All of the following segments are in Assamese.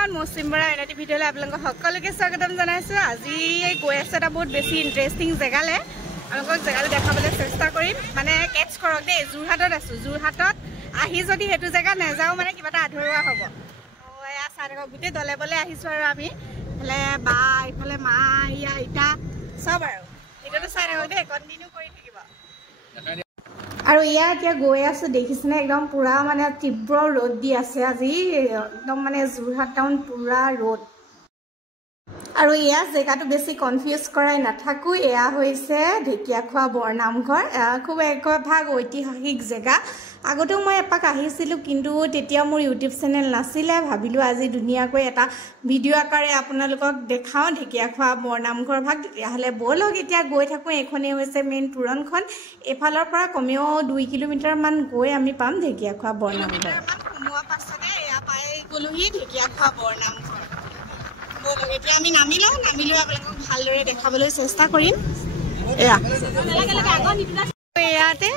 এভৰিৱান মৌচুমী বৰা এনআইটি ভিডিঅ'লৈ আপোনালোকক সকলোকে স্বাগতম জনাইছোঁ। আজি গৈ আছে এটা বহুত বেছি ইণ্টাৰেষ্টিং জেগালৈ, আপোনালোকক জেগালৈ দেখাবলৈ চেষ্টা কৰিম। মানে কেটচ কৰক দেই, যোৰহাটত আছোঁ। যোৰহাটত আহি যদি সেইটো জেগা নাযাওঁ মানে কিবা এটা আধৰুৱা হ'ব। এয়া চাই থাকক, গোটেই দলে বলে আহিছোঁ আৰু আমি এইফালে বা এইফালে মা ইয়া ইটা চব আৰু এতিয়াতো চাই থাকক দেই, কণ্টিনিউ কৰি থাকিব। আৰু ইয়াত এতিয়া গৈ আছোঁ, দেখিছেনে একদম পুৰা মানে তীব্ৰ ৰ'দ দি আছে আজি, একদম মানে যোৰহাট টাউন পুৰা ৰ'দ। আৰু ইয়াত জেগাটো বেছি কনফিউজ কৰাই নাথাকোঁ, এয়া হৈছে ঢেকীয়াখোৱা বৰনামঘৰ। খুব একভাগ ঐতিহাসিক জেগা। আগতেও মই এপাক আহিছিলোঁ, কিন্তু তেতিয়া মোৰ ইউটিউব চেনেল নাছিলে। ভাবিলোঁ আজি ধুনীয়াকৈ এটা ভিডিঅ' আকাৰে আপোনালোকক দেখাওঁ ঢেকীয়াখোৱা বৰনামঘৰ ভাগ। তেতিয়াহ'লে ব'লক এতিয়া গৈ থাকোঁ। এইখনেই হৈছে মেইন তোৰণখন। এইফালৰ পৰা কমেও 2 কিলোমিটাৰমান গৈ আমি পাম ঢেকীয়াখোৱা বৰনামঘৰ। সোমোৱাৰ পাছতে এয়া পাই গ'লোহি ঢেকীয়াখোৱা বৰনামঘৰ। এতিয়া আমি নামি লওঁ, নামি লৈ আপোনালোকক ভালদৰে দেখাবলৈ চেষ্টা কৰিম। ইয়াতে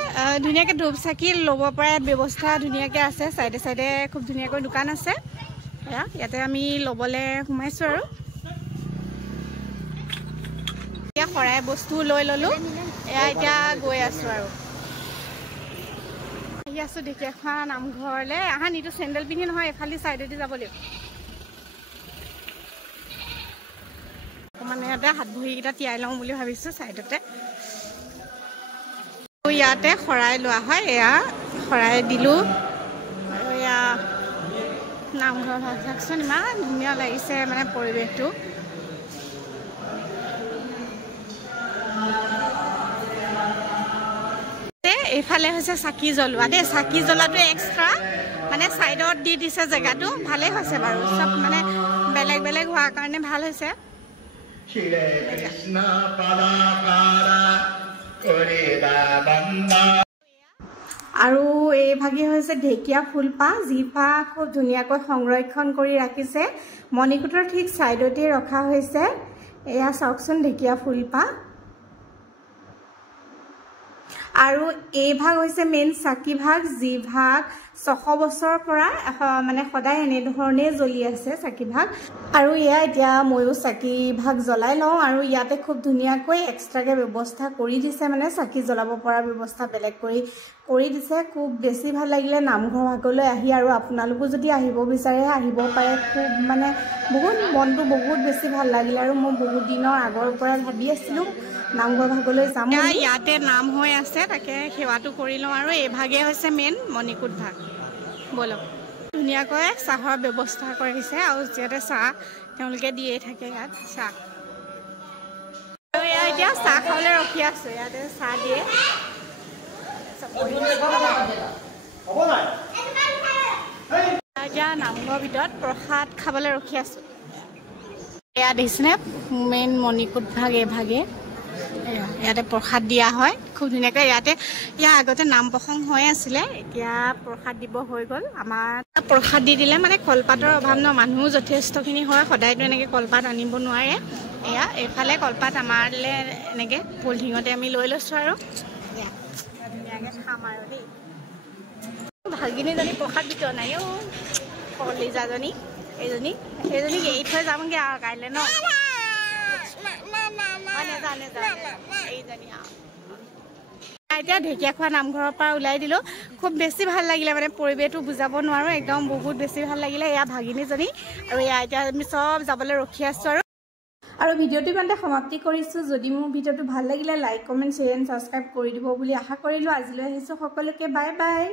ধুনীয়াকৈ ধূপ চাকি ল'ব পৰা ব্যৱস্থা ধুনীয়াকৈ আছে। চাইডে চাইডে খুব ধুনীয়াকৈ দোকান আছে। ইয়াতে আমি ল'বলৈ সোমাইছোঁ আৰু এতিয়া শৰাই বস্তু লৈ ল'লোঁ। এয়া এতিয়া গৈ আছোঁ আৰু আহি আছোঁ ঢেকীয়াখোৱা নামঘৰলৈ। আহা নিটো চেণ্ডেল পিন্ধি নহয়, এফালি চাইডেদি যাব লাগিব। মানে ইয়াতে হাত ভৰিকেইটা তিয়াই লওঁ বুলি ভাবিছোঁ চাইডতে। ইয়াতে শৰাই লোৱা হয়, এয়া শৰাই দিলোঁ। আৰু এয়া নামঘৰ ভাগ চাওকচোন, ইমান ধুনীয়া লাগিছে মানে পৰিৱেশটো। এইফালে হৈছে চাকি জ্বলোৱা দেই, চাকি জ্বলোৱাটো এক্সট্ৰা মানে চাইডত দি দিছে জেগাটো। ভালেই হৈছে বাৰু, চব মানে বেলেগ বেলেগ হোৱাৰ কাৰণে ভাল হৈছে। আৰু এইভাগে হৈছে ঢেকীয়া ফুলপাহ, যিপাহ খুব ধুনীয়াকৈ সংৰক্ষণ কৰি ৰাখিছে। মণিকূটৰ ঠিক চাইডতে ৰখা হৈছে। এয়া চাওকচোন ঢেকীয়া ফুলপাহ। আৰু এই ভাগ হৈছে মেইন চাকি ভাগ, যি ভাগ 600 বছৰৰ পৰা মানে সদায় এনেধৰণেই জ্বলি আছে চাকি ভাগ। আৰু এয়া এতিয়া ময়ো চাকি ভাগ জ্বলাই লওঁ। আৰু ইয়াতে খুব ধুনীয়াকৈ এক্সট্ৰাকৈ ব্যৱস্থা কৰি দিছে, মানে চাকি জ্বলাব পৰা ব্যৱস্থা বেলেগ কৰি দিছে। খুব বেছি ভাল লাগিলে নামঘৰ ভাগলৈ আহি। আৰু আপোনালোকো যদি আহিব বিচাৰে আহিব পাৰে। খুব মানে মনটো বহুত বেছি ভাল লাগিলে। আৰু মই বহুত দিনৰ আগৰ পৰা ভাবি আছিলোঁ নামঘৰ ভাগলৈ যাম। ইয়াতে নাম হৈ আছে, তাকে সেৱাটো কৰি লওঁ। আৰু এইভাগে হৈছে মেইন মণিকূট ভাগ। ব'লক, ধুনীয়াকৈ চাহৰ ব্যৱস্থা কৰিছে। আৰু যিহেতু চাহ তেওঁলোকে দিয়েই থাকে ইয়াত চাহ। আৰু এয়া এতিয়া চাহ খাবলৈ ৰখি আছোঁ, ইয়াতে চাহ দিয়ে। এতিয়া নামঘৰৰ ভিতৰত প্ৰসাদ খাবলৈ ৰখি আছোঁ। এয়া দেখিছেনে মেইন মণিকূট ভাগ এইভাগে। ইয়াতে প্ৰসাদ দিয়া হয় খুব ধুনীয়াকৈ। ইয়াৰ আগতে নাম প্ৰসংগ হৈ আছিলে, এতিয়া প্ৰসাদ দিব হৈ গ'ল। আমাৰ প্ৰসাদ দি দিলে মানে কলপাতৰ অভাৱ ন, মানুহ যথেষ্টখিনি হয়, সদায়তো এনেকৈ কলপাত আনিব নোৱাৰে। এয়া এইফালে কলপাত আমাৰলৈ এনেকৈ পলিথিঙতে আমি লৈ লৈছোঁ। আৰু ধুনীয়াকৈ খাম আৰু দেই। ভাগিনীজনী প্ৰসাদ বিচৰা নাই অ', কলিজাজনী এইজনীক এৰি থৈ যামগৈ আৰু কাইলৈ ন। এতিয়া ঢেকীয়াখোৱা নামঘৰৰ পৰা ওলাই দিলোঁ। খুব বেছি ভাল লাগিলে, মানে পৰিৱেশটো বুজাব নোৱাৰোঁ, একদম বহুত বেছি ভাল লাগিলে। এয়া ভাগিনীজনী। আৰু এয়া এতিয়া আমি চব যাবলৈ ৰখি আছোঁ। আৰু ভিডিঅ'টো ইমানতে সমাপ্তি কৰিছোঁ। যদি মোৰ ভিডিঅ'টো ভাল লাগিলে like, comment, share and subscribe কৰি দিব বুলি আশা কৰিলোঁ। আজিলৈ আহিছোঁ সকলোকে বাই বাই।